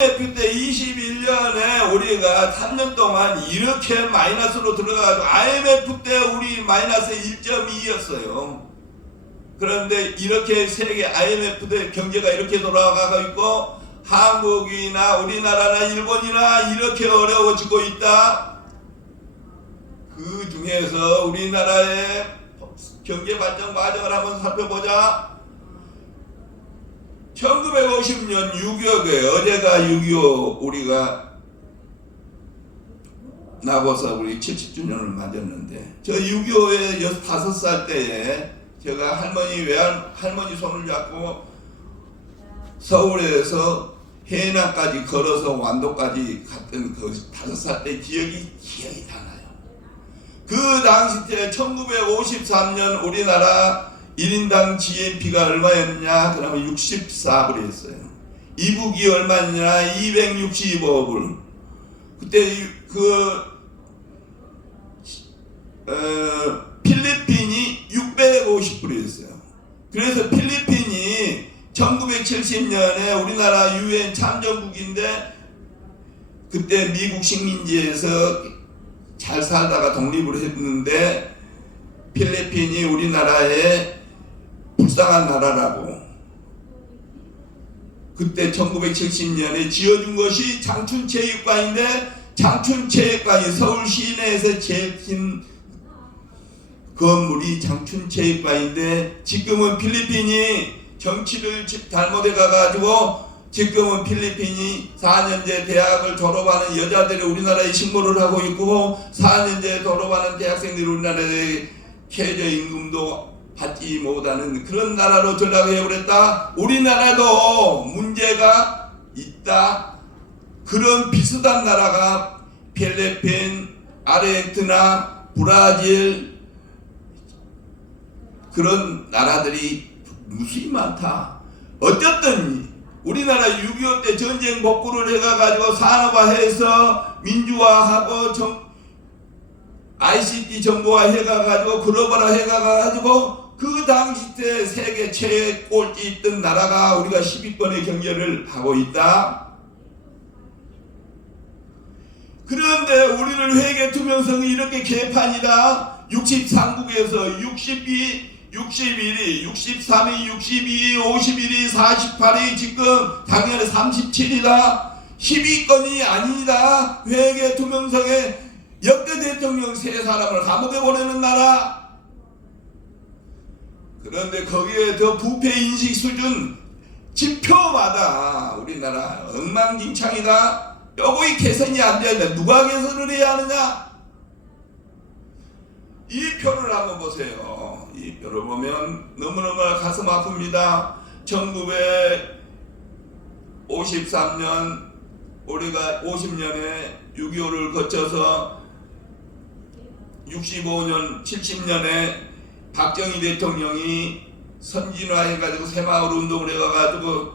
그때 21년에 우리가 3년 동안 이렇게 마이너스로 들어가가지고 IMF 때 우리 마이너스 1.2였어요. 그런데 이렇게 세계 IMF 때 경제가 이렇게 돌아가고 있고 한국이나 우리나라나 일본이나 이렇게 어려워지고 있다. 그 중에서 우리나라의 경제 발전 과정을 한번 살펴보자. 1950년 6.25에 어제가 6.25 우리가 나고서 우리 70주년을 맞았는데 저 6.25에 5살 때에 제가 할머니 손을 잡고 서울에서 해남까지 걸어서 완도까지 갔던 그 5살 때 기억이 다 나요. 그 당시 때 1953년 우리나라 1인당 GNP가 얼마였냐? 그러면 64불이었어요. 이북이 얼마냐? 265불. 그때 필리핀이 650불이었어요. 그래서 필리핀이 1970년에 우리나라 UN 참전국인데 그때 미국 식민지에서 잘 살다가 독립을 했는데 필리핀이 우리나라에 불쌍한 나라라고 그때 1970년에 지어준 것이 장춘체육관인데 장춘체육관이 서울 시내에서 제일 긴 건물이 장춘체육관인데 지금은 필리핀이 정치를 잘못해 가가지고 지금은 필리핀이 4년제 대학을 졸업하는 여자들이 우리나라에 신고를 하고 있고 4년제 졸업하는 대학생들이 우리나라에 최저임금도 받지 못하는 그런 나라로 전락해버렸다. 우리나라도 문제가 있다. 그런 비슷한 나라가 필리핀, 아르헨티나, 브라질 그런 나라들이 무수히 많다. 어쨌든 우리나라 6.25 때 전쟁 복구를 해가지고 산업화해서 민주화하고 ICT 정보화 해가지고 글로벌화 해가지고 그 당시 때 세계 최애 꼴찌 있던 나라가 우리가 10위권의 경제를 하고 있다. 그런데 우리는 회계 투명성이 이렇게 개판이다. 63국에서 62, 61위, 63위, 62위, 51위, 48위 지금 작년에 37위다. 10위권이 아니다. 회계 투명성에 역대 대통령 3사람을 감옥에 보내는 나라. 그런데 거기에 더 부패 인식 수준 지표마다 우리나라 엉망진창이다. 요거이 개선이 안 되는데 누가 개선을 해야 하느냐? 이 표를 한번 보세요. 이 표를 보면 너무너무 가슴 아픕니다. 1953년 우리가 50년에 6.25를 거쳐서 65년 70년에 박정희 대통령이 선진화 해가지고 새마을 운동을 해가지고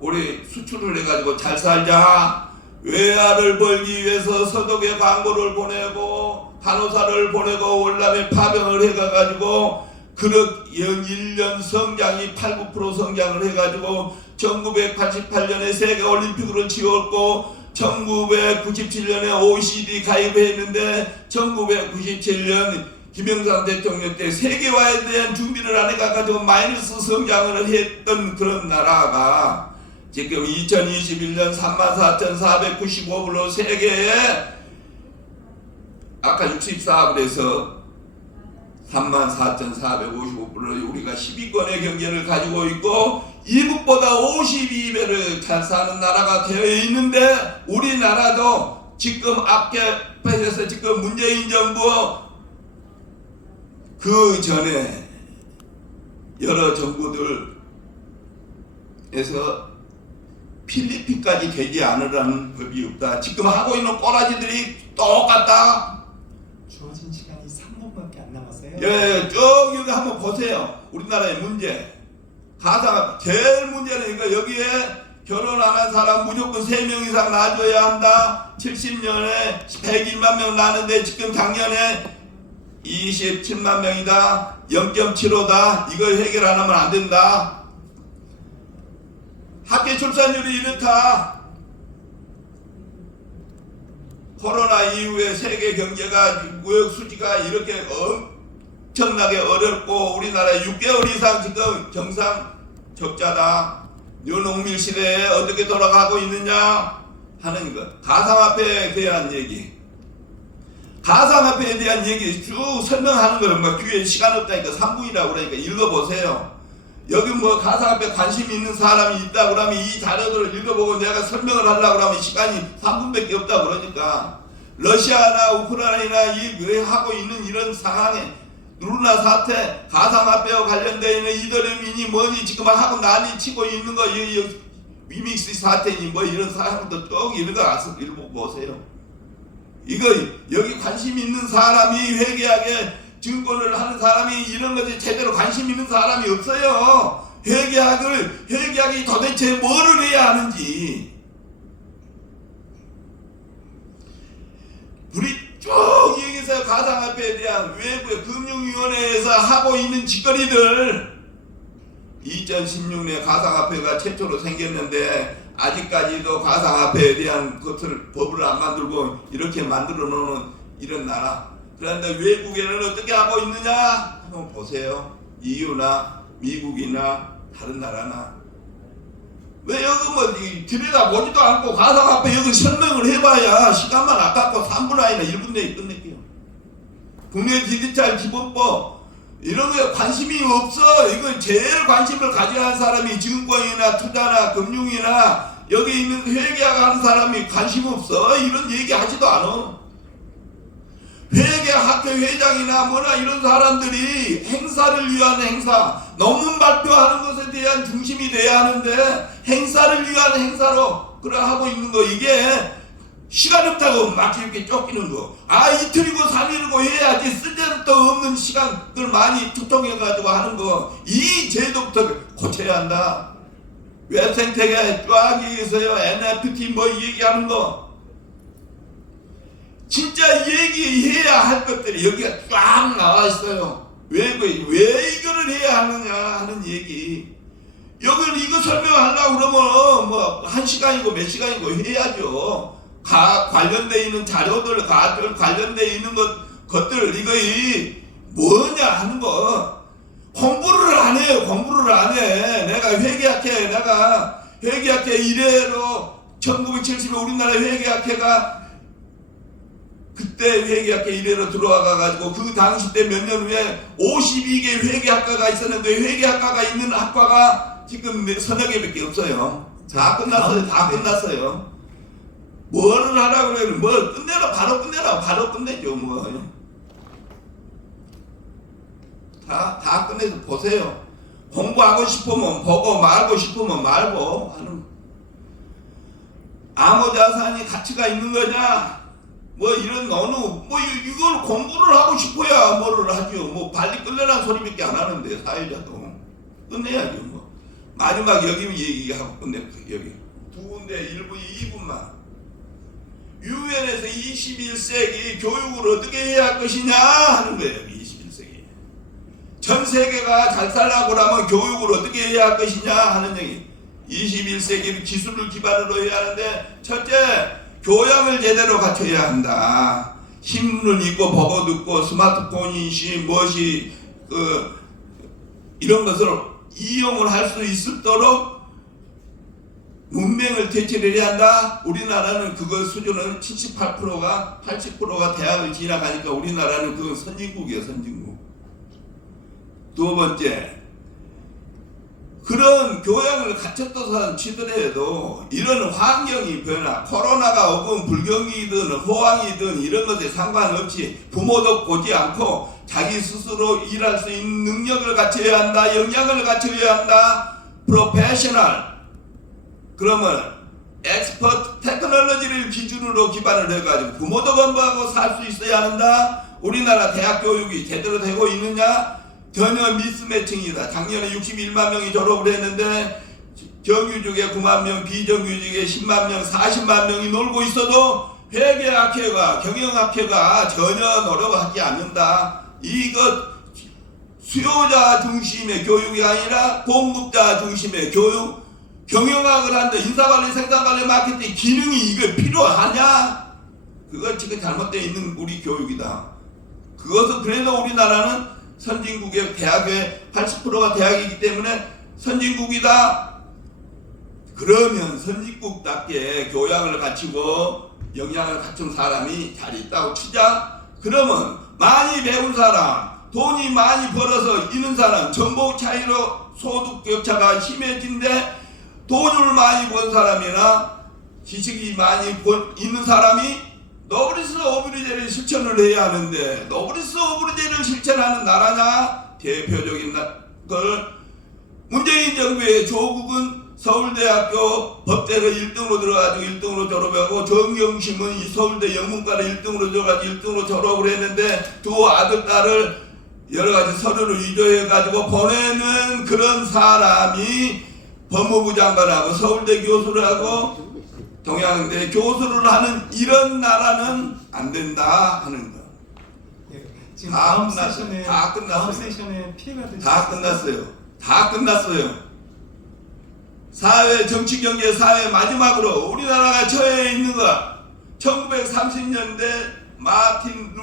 우리 수출을 해가지고 잘 살자. 외화를 벌기 위해서 서독에 광고를 보내고 간호사를 보내고 월남에 파병을 해가지고 그렇게 1년 성장이 8~9% 성장을 해가지고 1988년에 세계올림픽으로 치웠고 1997년에 OECD 가입했는데 1997년 김영삼 대통령 때 세계화에 대한 준비를 안 해가지고 마이너스 성장을 했던 그런 나라가 지금 2021년 34,495불로 세계에 아까 64불에서 34,455불로 우리가 10위권의 경제를 가지고 있고 이북보다 52배를 잘 사는 나라가 되어 있는데 우리나라도 지금 앞에서 지금 문재인 정부 그 전에 여러 정부들에서 필리핀까지 되지 않으라는 법이 없다. 지금 하고 있는 꼬라지들이 똑같다. 주어진 시간이 3분밖에 안 남았어요. 예, 쭉 여기 한번 보세요. 우리나라의 문제. 가사 제일 문제는 그러니까 여기에 결혼 안 한 사람 무조건 3명 이상 낳아줘야 한다. 70년에 101만 명 낳았는데 지금 작년에 27만 명이다. 0.75다. 이거 해결 안 하면 안 된다. 학교 출산율이 이렇다. 코로나 이후에 세계 경제가 무역 수지가 이렇게 엄청나게 어렵고 우리나라 6개월 이상 지금 경상 적자다. 뉴농밀 시대에 어떻게 돌아가고 있느냐 하는 것. 가상화폐에 대한 얘기. 가상화폐에 대한 얘기 쭉 설명하는 거는 뭐 뒤에 시간 없다니까 3분이라고 그러니까 읽어보세요. 여기 뭐 가상화폐 관심 있는 사람이 있다 그러면 이 자료들을 읽어보고 내가 설명을 하려고 그러면 시간이 3분밖에 없다 그러니까 러시아나 우크라이나 이 하고 있는 이런 상황에 루나 사태, 가상화폐와 관련되어 있는 이더리움이니 뭐니 지금 하고 난리 치고 있는 거 위믹스 사태니 뭐 이런 사람도 쭉 읽어보세요. 이거 여기 관심 있는 사람이 회계학에 증권을 하는 사람이 이런 것에 제대로 관심 있는 사람이 없어요. 회계학이 도대체 뭐를 해야 하는지 우리 쭉 얘기해서 가상화폐에 대한 외부의 금융위원회에서 하고 있는 짓거리들 2016년에 가상화폐가 최초로 생겼는데 아직까지도 가상화폐에 대한 것을 법을 안 만들고 이렇게 만들어 놓는 이런 나라. 그런데 외국에는 어떻게 하고 있느냐? 한번 보세요. EU나 미국이나 다른 나라나. 왜 여기 뭐 들여다보지도 않고 가상화폐 여기 설명을 해봐야 시간만 아깝고 3분 안이나 1분 내에 끝낼게요. 국내 디지털 기본법 이런 거에 관심이 없어. 이거 제일 관심을 가져야 하는 사람이 증권이나 투자나 금융이나 여기 있는 회계학 하는 사람이 관심 없어. 이런 얘기 하지도 않아. 회계학회 회장이나 뭐나 이런 사람들이 행사를 위한 행사, 논문 발표하는 것에 대한 중심이 돼야 하는데 행사를 위한 행사로 그래 하고 있는 거 이게 시간 없다고 막 이렇게 쫓기는 거. 아 이틀이고 3일이고 해야지 쓸데도 없는 시간들 많이 투통해가지고 하는 거. 이 제도부터 고쳐야 한다. 웹 생태계 쫙 얘기해서요. NFT 뭐 얘기하는 거. 진짜 얘기해야 할 것들이 여기가 쫙 나와 있어요. 왜 이거를 해야 하느냐 하는 얘기. 여기를 이거 설명하려고 그러면 뭐 1시간이고 몇 시간이고 해야죠. 관련되어 있는 자료들, 관련되어 있는 것들, 이거 뭐냐 하는 거. 공부를 안 해요. 공부를 안 해. 내가 회계학회 이래로 1970에 우리나라 회계학회가 그때 회계학회 이래로 들어와가지고 그 당시 때 몇 년 후에 52개 회계학과가 있었는데 회계학과가 있는 학과가 지금 서너 개밖에 없어요. 다 끝났어요. 다 끝났어요. 뭐를 하라고 그래요? 뭐 끝내라 바로 끝내라 바로 끝내죠. 뭐 다 끝내서 보세요. 공부하고 싶으면 보고 말고 싶으면 말고 하는. 암호자산이 가치가 있는 거냐? 뭐 이런 어느 뭐 이걸 공부를 하고 싶어야 뭐를 하죠. 뭐 빨리 끝내라는 소리밖에 안 하는데 사회자도 끝내야죠. 뭐 마지막 여기 얘기하고 끝낼게요. 여기 두 군데 1분 2분만. 유엔에서 21세기 교육을 어떻게 해야 할 것이냐 하는 거예요. 21세기 전 세계가 잘 살라고 하면 교육을 어떻게 해야 할 것이냐 하는 얘기. 21세기는 기술을 기반으로 해야 하는데 첫째, 교양을 제대로 갖춰야 한다. 신문을 읽고 보고 듣고 스마트폰이시 무엇이 이런 것을 이용을 할 수 있도록 문맹을 개척을 해야 한다. 우리나라는 그거 수준은 78%가 80%가 대학을 지나가니까 우리나라는 그 선진국이에요. 선진국. 두 번째, 그런 교양을 갖췄다고 치더라도 이런 환경이 변화, 코로나가 오건 불경이든 호황이든 이런 것에 상관없이 부모도 보지 않고 자기 스스로 일할 수 있는 능력을 갖춰야 한다. 역량을 갖춰야 한다. 프로페셔널. 그러면 엑스퍼트 테크놀로지를 기준으로 기반을 해가지고 부모도 공부하고 살 수 있어야 한다. 우리나라 대학 교육이 제대로 되고 있느냐? 전혀 미스매칭이다. 작년에 61만 명이 졸업을 했는데 정규직에 9만 명, 비정규직에 10만 명, 40만 명이 놀고 있어도 회계학회가 경영학회가 전혀 노력하지 않는다. 이것 수요자 중심의 교육이 아니라 공급자 중심의 교육, 경영학을 하는데 인사관리, 생산관리, 마케팅 기능이 이게 필요하냐? 그거 지금 잘못되어 있는 우리 교육이다. 그것은 그래도 우리나라는 선진국의 대학의 80%가 대학이기 때문에 선진국이다. 그러면 선진국답게 교양을 갖추고 영양을 갖춘 사람이 잘 있다고 치자. 그러면 많이 배운 사람, 돈이 많이 벌어서 있는 사람, 정보 차이로 소득 격차가 심해진데 돈을 많이 번 사람이나 지식이 많이 있는 사람이 노블리스 오브리제를 실천을 해야 하는데 노블리스 오브리제를 실천하는 나라냐? 대표적인 걸 문재인 정부의 조국은 서울대학교 법대를 1등으로 들어가지고 1등으로 졸업하고 정영심은 이 서울대 영문과를 1등으로 들어가지고 1등으로 졸업을 했는데 두 아들 딸을 여러가지 서류를 위조해가지고 보내는 그런 사람이 법무부 장관하고 서울대 교수를 하고 동양대 교수를 하는 이런 나라는 안 된다 하는 거. 예, 지금 다 다음 끝났어요. 세션에 다 끝났어요. 다음 세션에 피해가 되셨어요. 다 끝났어요. 다 끝났어요. 사회, 정치, 경제, 사회 마지막으로 우리나라가 처해 있는 것 1930년대 마틴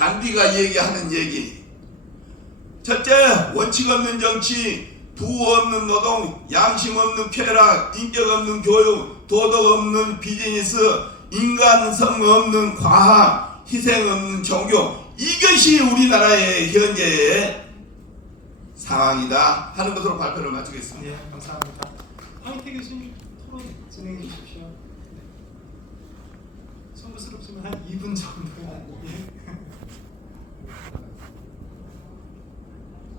간디가 얘기하는 얘기. 첫째, 원칙 없는 정치, 두 없는 노동, 양심 없는 쾌락, 인격 없는 교육, 도덕 없는 비즈니스, 인간성 없는 과학, 희생 없는 종교. 이것이 우리나라의 현재의 상황이다 하는 것으로 발표를 마치겠습니다. 네, 감사합니다. 황희태 교수님 토론 진행해 주십시오. 네. 송구스럽지만 한 2분 정도. 예.